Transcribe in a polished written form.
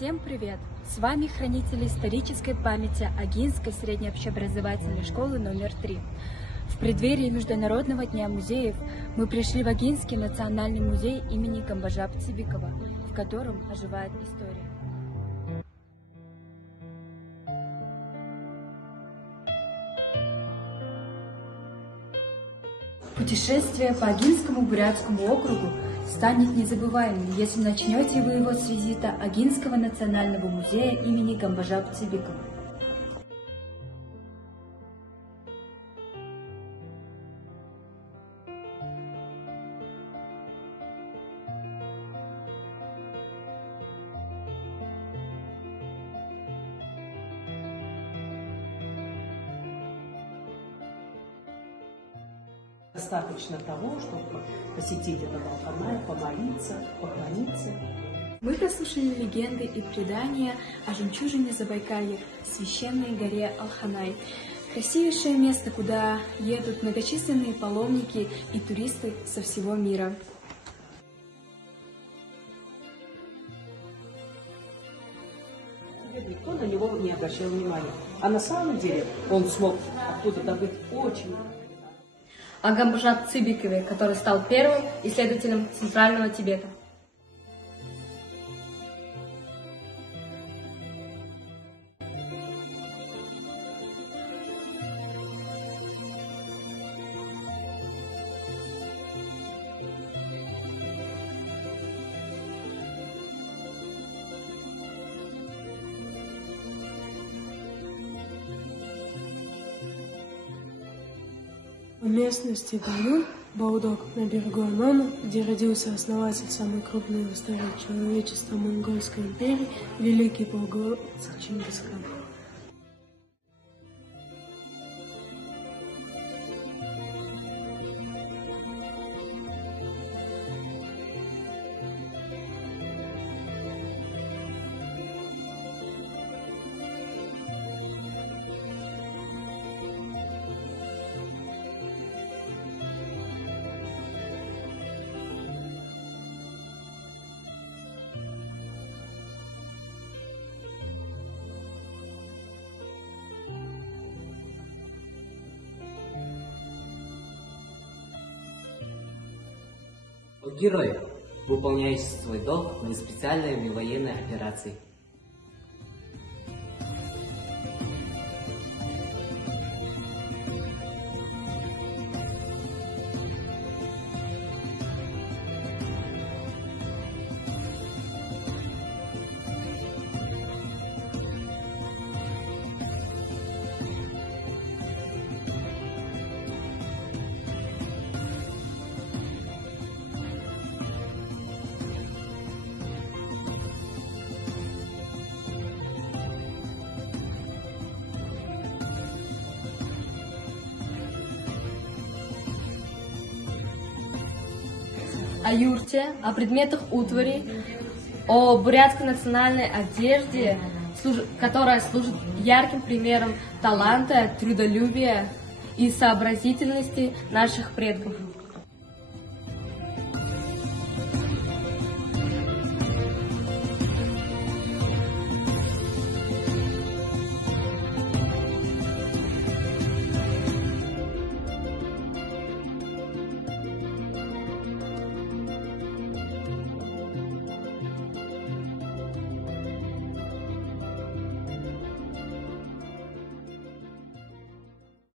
Всем привет! С вами хранители исторической памяти Агинской средней общеобразовательной школы номер 3. В преддверии Международного дня музеев мы пришли в Агинский национальный музей имени Камбажап-Цибикова, в котором оживает история. Путешествие по Агинскому бурятскому округу станет незабываемым, если начнете вы его с визита Агинского национального музея имени Камбажап-Цибикова. Достаточно того, чтобы посетить этот Алханай, помолиться, поклониться. Мы прослушали легенды и предания о жемчужине Забайкалья, священной горе Алханай. Красивейшее место, куда едут многочисленные паломники и туристы со всего мира. Никто на него не обращал внимания. А на самом деле он смог оттуда добыть очень... О Камбажап-Цибикове, который стал первым исследователем Центрального Тибета. В местности Галюн, Баудок, на берегу Анона, где родился основатель самой крупной в истории человечества Монгольской империи, великий полководец Чингисхан. Герои, выполняющие свой долг на специальной военной операции. О юрте, о предметах утвари, о бурятской национальной одежде, которая служит ярким примером таланта, трудолюбия и сообразительности наших предков.